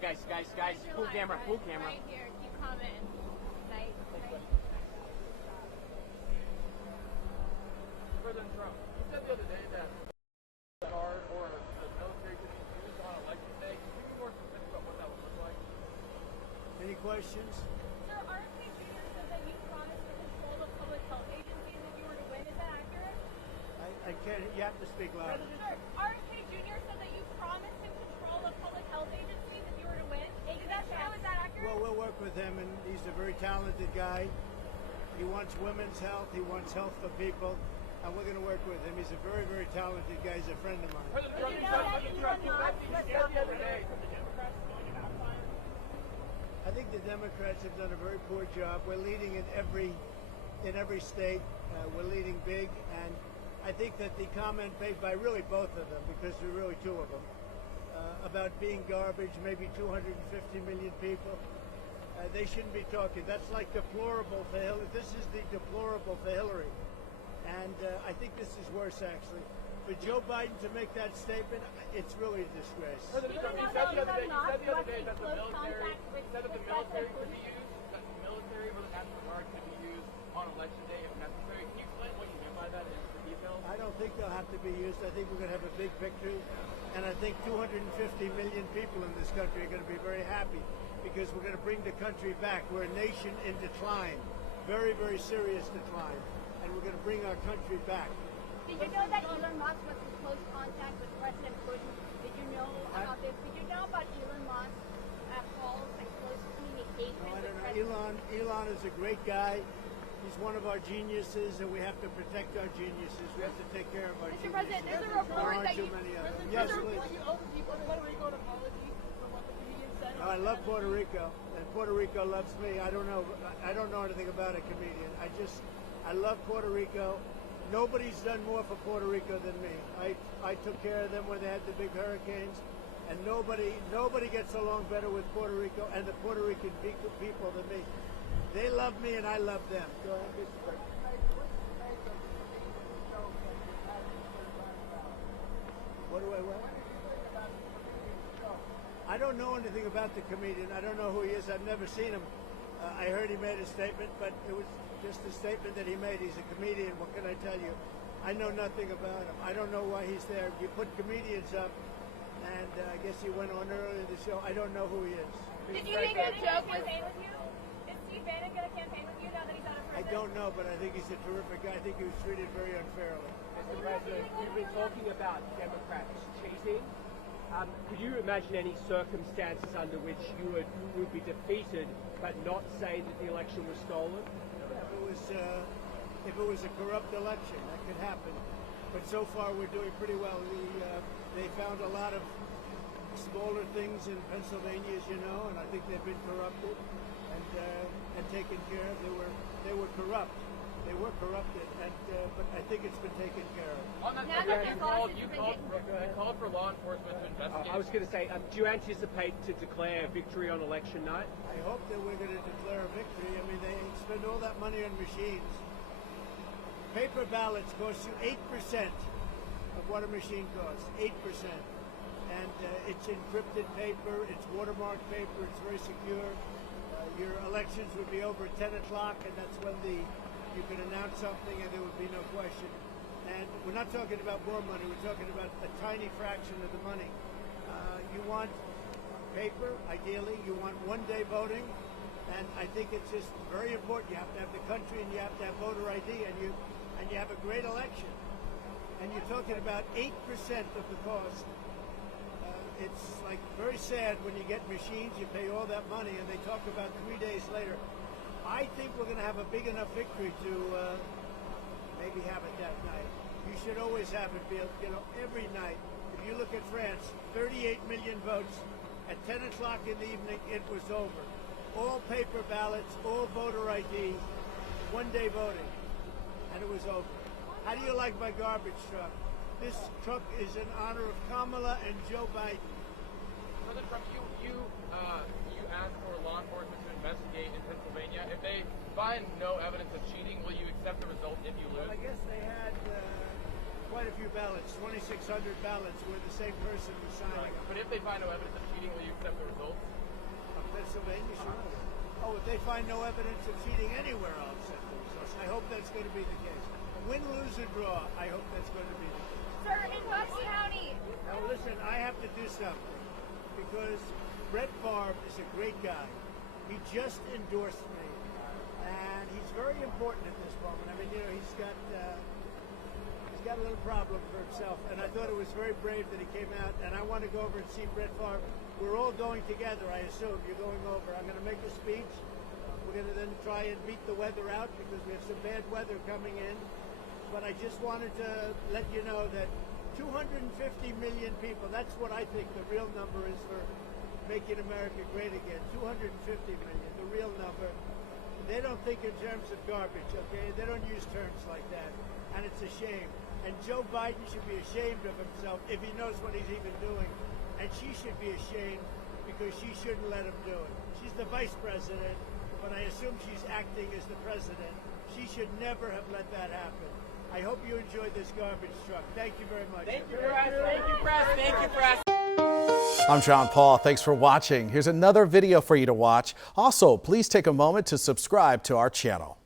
guys, full camera. Right here, keep commenting. Right. President Trump, you said the other day that card or the military could be used on election day. Can you be more specific about what that would look like? Any questions? Sir, RFK Jr. said that you promised to control the public health agencies if you were to win. Is that accurate? I can't, you have to speak louder. Sir, RFK Jr. said that you promised to control the public health agencies if you were to win. Is that true? Is that accurate? Well, we'll work with him, and he's a very talented guy. He wants women's health. He wants health for people. And we're going to work with him. He's a very, very talented guy. He's a friend of mine. President Trump, you said the other day from the Democrats going to backfire. I think the Democrats have done a very poor job. We're leading in every state. We're leading big, and I think that the comment made by really both of them, because there are really two of them, about being garbage, maybe 250 million people, they shouldn't be talking. That's like deplorable for Hillary. This is the deplorable for Hillary. And I think this is worse, actually. For Joe Biden to make that statement, it's really a disgrace. President Trump, you said the other day that the military could be used, that the military or the National Guard could be used on election day if necessary. Can you explain what you meant by that in the details? I don't think they'll have to be used. I think we're going to have a big victory. And I think 250 million people in this country are going to be very happy because we're going to bring the country back. We're a nation in decline, very, very serious decline. And we're going to bring our country back. Did you know that Elon Musk was in close contact with President Putin? Did you know about this? Did you know about Elon Musk calls and close communication No, I with don't President know. Elon is a great guy. He's one of our geniuses, and we have to protect our geniuses. We have to take care of our Mr. geniuses. President, there's a There report aren't that too you... many of them. Yes, Yes, please. you owe the people of Puerto Rico an apology for what the comedian said. I love Puerto Rico, and Puerto Rico loves me. I don't know anything about a comedian. I love Puerto Rico. Nobody's done more for Puerto Rico than me. I took care of them when they had the big hurricanes, and nobody gets along better with Puerto Rico and the Puerto Rican people than me. They love me, and I love them. Go ahead. What? I don't know anything about the comedian. I don't know who he is. I've never seen him. I heard he made a statement, but it was just a statement that he made. He's a comedian. What can I tell you? I know nothing about him. I don't know why he's there. You put comedians up, and I guess he went on earlier in the show. I don't know who he is. Did you think that joke was... with you? Is Steve Bannon going to campaign with you now that he's out of prison? I don't know, but I think he's a terrific guy. I think he was treated very unfairly. Mr. President, you've been talking about Democrats cheating. Could you imagine any circumstances under which you would be defeated but not say that the election was stolen? If it was a corrupt election, that could happen. But so far, we're doing pretty well. They found a lot of smaller things in Pennsylvania, as you know, and I think they've been corrupted and taken care of. They were corrupt. They were corrupted, but I think it's been taken care of. On that subject, you called for law enforcement to investigate. I was going to say, do you anticipate to declare victory on election night? I hope that we're going to declare a victory. I mean, they spend all that money on machines. Paper ballots cost you 8% of what a machine costs, 8%. And it's encrypted paper, it's watermarked paper, it's very secure. Your elections would be over at 10 o'clock, and that's when you can announce something and there would be no question. And we're not talking about more money, we're talking about a tiny fraction of the money. You want paper, ideally, you want one-day voting, and I think it's just very important. You have to have the country and you have to have voter ID, and you have a great election. And you're talking about 8% of the cost. It's like very sad when you get machines, you pay all that money, and they talk about 3 days later. I think we're going to have a big enough victory to maybe have it that night. You should always have it, every night. If you look at France, 38 million votes. At 10 o'clock in the evening, it was over. All paper ballots, all voter ID, one-day voting, and it was over. How do you like my garbage truck? This truck is in honor of Kamala and Joe Biden. President Trump, you asked for law enforcement to investigate in Pennsylvania. If they find no evidence of cheating, will you accept the result if you lose? Well, I guess they had quite a few ballots, 2,600 ballots where the same person was signing. But if they find no evidence of cheating, will you accept the results? find no evidence of cheating anywhere, I'll accept the results. I hope that's going to be the case. Win, lose, or draw, I hope that's going to be the case. Sir, in Bucks County. Now listen, I have to do something because Brett Favre is a great guy. He just endorsed me, and he's very important at this moment. I mean, you know, he's got a little problem for himself, and I thought it was very brave that he came out. And I want to go over and see Brett Favre. We're all going together, I assume. You're going over. I'm going to make a speech. We're going to then try and beat the weather out because we have some bad weather coming in. But I just wanted to let you know that 250 million people, that's what I think the real number is for making America great again. 250 million, the real number. They don't think in terms of garbage, okay? They don't use terms like that. And it's a shame. And Joe Biden should be ashamed of himself if he knows what he's even doing. And she should be ashamed because she shouldn't let him do it. She's the vice president, but I assume she's acting as the president. She should never have let that happen. I hope you enjoyed this garbage truck. Thank you very much. Thank you, press. Thank you, press. Thank you, press. I'm John Paul. Thanks for watching. Here's another video for you to watch. Also, please take a moment to subscribe to our channel.